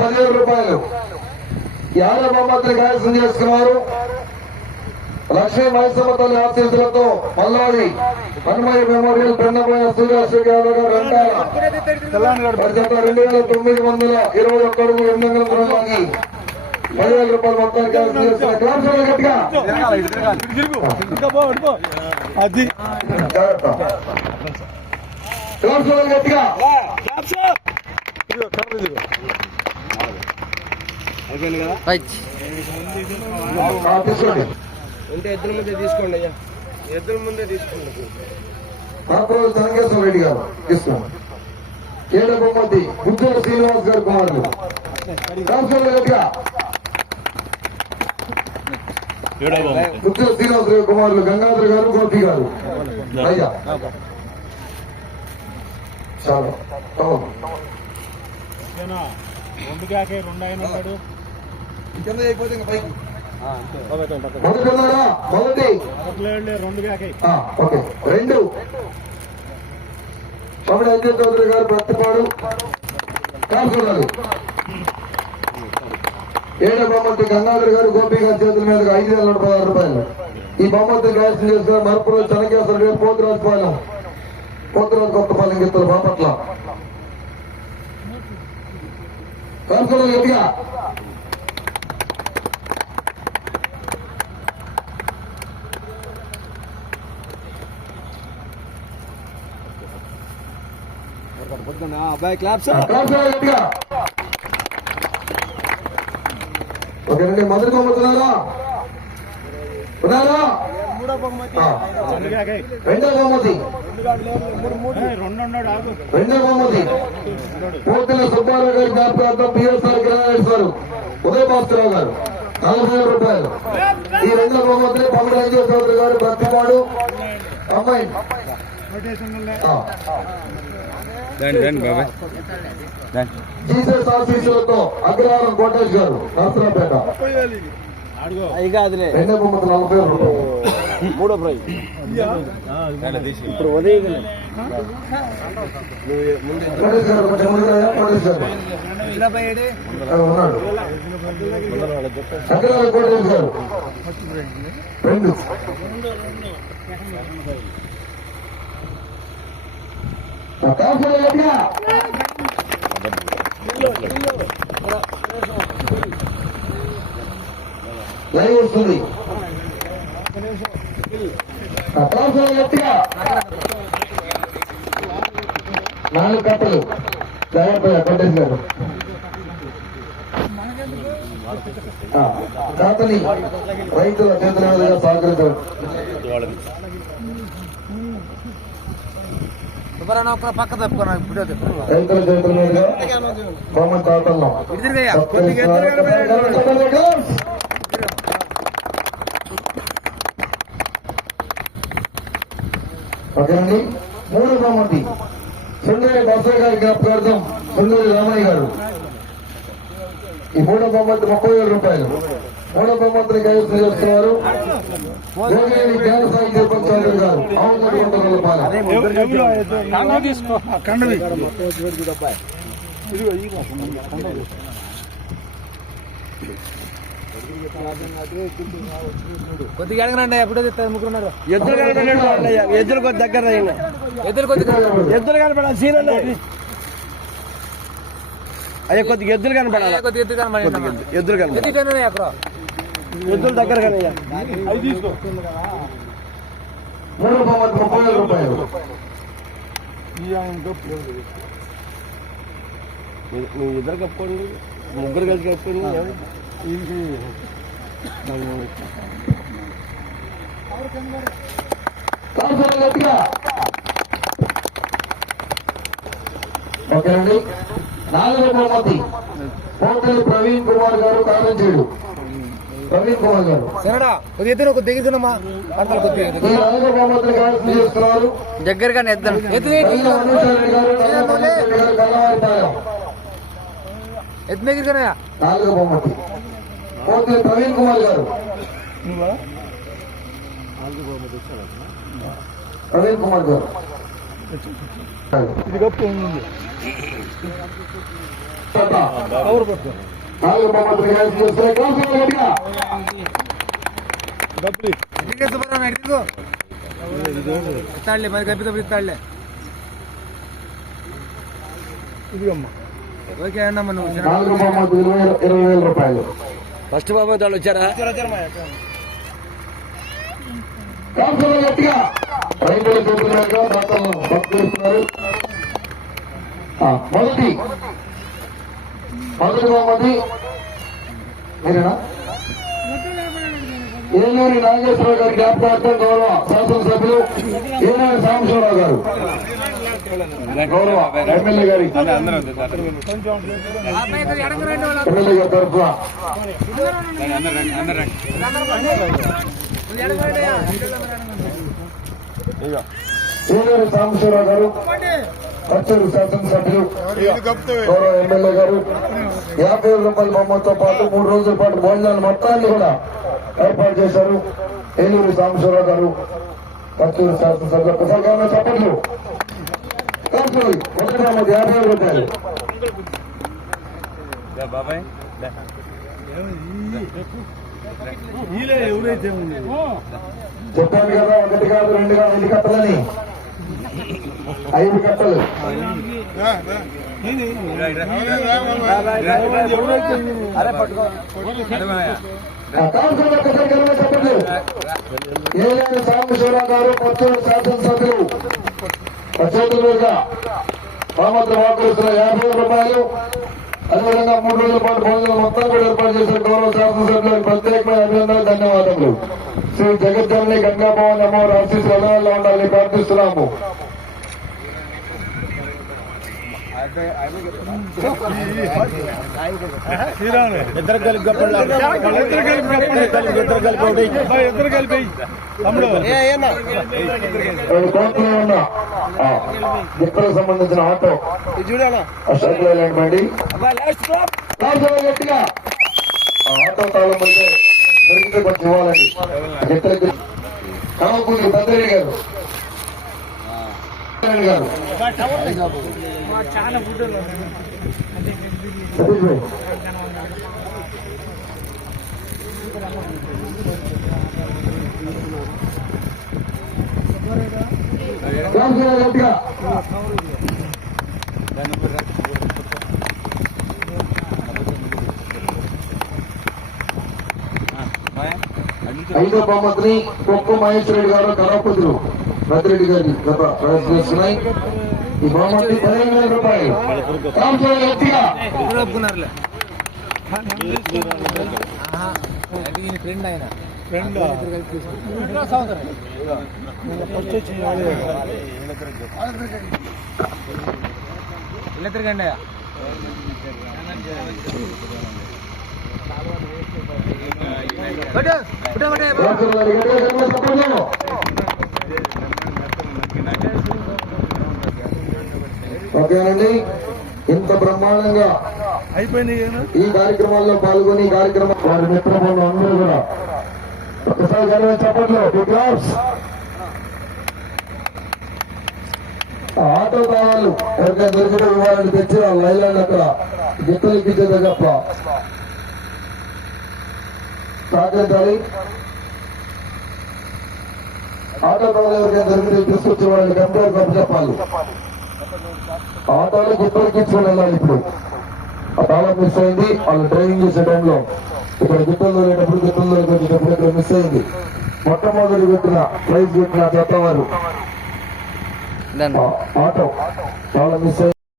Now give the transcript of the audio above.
పదివేల రూపాయలు. యాభై బొమ్మత్రి కైవసం చేసుకున్నారు. లక్ష్మీ మైసమ్మ తల్లి ఆశీస్సులతో మల్లాడి హనుమయ్య మెమోరియల్ పెన్నపోయిన సూర్యాశ్వర్ యాదవ్ గారు అంటారు రెండు వేల తొమ్మిది వందల ఇరవై ఒక్క అడుగు ఎనిమిది వందల గ్రామాన్ని పదివేల రూపాయలు మొత్తానికి కైవసం చేసుకున్న క్లాస్ గట్టిగా? అది గట్టిగా? ఆ, తీసుకోండి ఉంటే ఎద్దుల ముందే తీసుకోండి అయ్యా. ఎద్దుల ముందే తీసుకోండి. రెడ్డి గారు ఏడు బొమ్మతి బుద్ధుల శ్రీనివాస్ గారు కుమారులు. రామచంద్ర గట్టిగా బుద్ధుల శ్రీనివాస్ గారి కుమారులు గంగాధర్ గారు గోపి గారు. అయ్యా. చాలా. అవును. రెండు కాకే రెండు ఆయన ఉన్నాడు ఉన్నారా మొదటి రెండు ఓకే. తమిళ చౌదరి గారు ప్రతిపాడు కాల్చున్నారు ఏడో బొమ్మతి గంగాధర్ గారు గోపి గారి చేతుల మీదుగా ఐదు వేల నూట పదహారు రూపాయలు. ఈ బొమ్మతి గాయసం చేసిన మరపులో చెనకేశ్వర గారు పోతురాజు పాలెం. పోతురాజు కొత్తపాలెం గిత్తలు బాపట్ల. కాల్చున్నారు గట్టిగా. అబ్బాయి క్లాప్స్ ఓకేనండి మొదటి బొమ్మతి ఉన్నారా రెండో బహుమతి రెండో బహుమతి పోతుల సుబ్బారావు గారి జ్ఞాపకార్థం PSR granites sir Udaya Bhaskararao గారు. నలభై రూపాయలు. ఈ రెండో బహుమతిని పమ్మడి అంజయ్ చౌదరి గారు బ్రతిమాడు అమ్మాయి. జీసస్ ఆశీస్సులతో అగ్రహారం కోటేష్ గారు నరసరాపేట రెండో బహుమతి నలభై రూపాయలు. మూడో ప్రైజ్. ఇప్పుడు ఉదయం ఉన్నాడు. రెండు. వస్తుంది నాలుగు కట్టలు జాగ్రత్తగా కోటేష్ గారు రైతుల చేతుల మీదుగా సహకరించారు పక్క తప్పుకున్నా ఇప్పుడు ఓకేనండి మూడు బొమ్మటి సుందరి బసయ్య గారి జ్ఞాపకార్థం సుందరి రామయ్య గారు. ఈ మూడో బొమ్మతి ముప్పై వేల రూపాయలు. మూడో బొమ్మతిని కైవసం చేస్తున్నారు గోగినేని జ్ఞాన సాయి దీపం చౌదరి గారు కొద్దిగా అడగనండి ఎప్పుడో చెప్తారు ముగ్గురు ఉన్నారు. ఎద్దులు కనపడండి ఎద్దులు కొద్ది దగ్గర రండి. ఎద్దులు కొద్దిగా ఎద్దులు కనపడాలి సీన్ అయ్యా కొద్దిగా ఎద్దులు కనపడాలి కొద్దిగా ఎద్దులు కనపడాలి ఎద్దులు కనపడాలి ఎద్దులు దగ్గర అవి తీసుకో. మూడో బొమ్మతి ముప్పై వేల రూపాయలు. నువ్వు ఇద్దరు కప్పుకోండి ముగ్గురు కలిసి కప్పుకోండి ఓకేనండి. నాలుగో బహుమతి పోతలి ప్రవీణ్ కుమార్ గారు కారంచేడు ప్రవీణ్ కుమార్ గారు సరేనా కొద్దిగా ఎద్దును కొద్దిగా దిగుతున్నమ్మా. అర్థాలు కొద్దిగా ఈ నాలుగో బహుమతిని కాల్సిన చేస్తున్నారు దగ్గరగానే ఎద్దాను ఎద్దు కల్ల అనుషారెడ్డి గారు నల్లమల్లి గారు కల్లవారిపాలెం ఎద్దు దగ్గరగానే నాలుగో బహుమతి పోతలి ప్రవీణ్ కుమార్ గారు ప్రవీణ్ కుమార్ గారు ఇది గప్పు ఉంది తర్వాత కవర్ పట్టు నాలుగు బహుమతులు కైవసం చేసుకునే కౌన్సిలర్ గట్టిగా. ఇస్తాడులే ఓకే అన్నమ్మ నువ్వు ఇరవై వేల రూపాయలు. ఫస్ట్ బాబు వాళ్ళు వచ్చారా? కౌన్సిలర్ గట్టిగా. రైతులు చూస్తున్నారు దాతలను భక్తులు ఆ, మొదటి. మొదటి బహుమతి మీరేనా? ఏలూరి నాగేశ్వరరావు గారి జ్ఞాపకార్థం గౌరవ శాసనసభ్యులు ఏనాడు సాంబశివరావు గారు. గౌరవ ఎమ్మెల్యే గారి ఎమ్మెల్యే గారి తరఫున. ఏలూరి సాంబశివరావు గారు. పచ్చూరు శాసనసభ్యులు గౌరవ ఎమ్మెల్యే గారు యాభై వేల రూపాయల బొమ్మతో పాటు మూడు రోజుల పాటు భోజనాలు మొత్తాన్ని కూడా ఏర్పాటు చేశారు ఏలూరు సాంబశివరావు గారు పచ్చూరు శాసనసభ్యులు ఒకసారి కావాలి చెప్పట్లు మొదటి యాభై వేల రూపాయలు చెప్పాను కదా ఒకటి కాదు రెండు కాదు ఐదు కట్టలని ఐదు కట్టలు. ఏలేని సాంబశివరావు గారు పచ్చూరు శాసనసభ్యులు. చేతులుగా బహుమతులు వాకులుస్తున్న యాభై వేల రూపాయలు. అదేవిధంగా మూడు రోజుల పాటు భోజనం మొత్తం కూడా ఏర్పాటు చేసిన గౌరవ శాసనసభ్యులకు ప్రత్యేకమైన అభినందనలు ధన్యవాదములు. శ్రీ జగజ్జనని గంగాభవన్ అమ్మవారి ఆశీస్సులు ఎలా ఉండాలని ప్రార్థిస్తున్నాము. ఇద్దరు కలిపి గప్పలు ఇద్దరు కలిపి ఇద్దరు కలిపి ఇద్దరు కలిపి తమ్ముడు సంబంధించిన ఆటో అశోక్ లైలాండ్ బండి గట్టిగా ఆటో తాళం అయితే దొరికితే కొంచెం ఇవ్వాలండి భద్రయ్య గారు గారు చాలా భాయ్ కాల్చడం ఐదో బహుమతిని కొక్కు మహేష్ రెడ్డి గారు కరాపతులు పెద్దిరెడ్డి గారిని గత ప్రయత్నిస్తున్నాయి ఈ బహుమతి పదిహేను వేల రూపాయలు కాల్చడం గట్టిగా ఇప్పుడు ఒప్పుకున్నారులే ఫ్రెండ్ ఆయన ఫ్రెండ్ ఫస్ట్ వచ్చి ఇలా తిరగండి కాల్చడం గారి గట్టిగా గట్టిగా చెప్పండి. ఓకేనండి ఇంత బ్రహ్మాండంగా ఈ కార్యక్రమాల్లో పాల్గొని కార్యక్రమం వారి మిత్రబంధువులు అందరూ కూడా ఒకసారి గర్వ చెప్పట్లో బిగ్ లాప్స్ ఆటో తాళాలు ఎవరికైనా దొరికితే ఇవ్వాలని తెచ్చి ఆ లైలాండ్ అక్కడ గిత్తలు ఇప్పించేదే తప్ప. సహకరించాలి ఆటో తాళాలు ఎవరికైనా దొరికితే తీసుకొచ్చి వాళ్ళని కంప్లైంట్ చెప్పాలి. ఆటోలు గిత్తలకి ఇచ్చుకొని వెళ్ళాలి ఇప్పుడు. ఆ తాళం మిస్ అయింది వాళ్ళు డ్రైవింగ్ చేసే టైంలో. ఇక్కడ గిట్టలు వెళ్ళేటప్పుడు గిట్టలు వచ్చేటప్పుడు ఇక్కడ మిస్ అయింది. మొట్టమొదటి పెట్టిన ప్రైజ్ పెట్టిన చెత్త వారు. ఆటో తాళం మిస్ అయింది.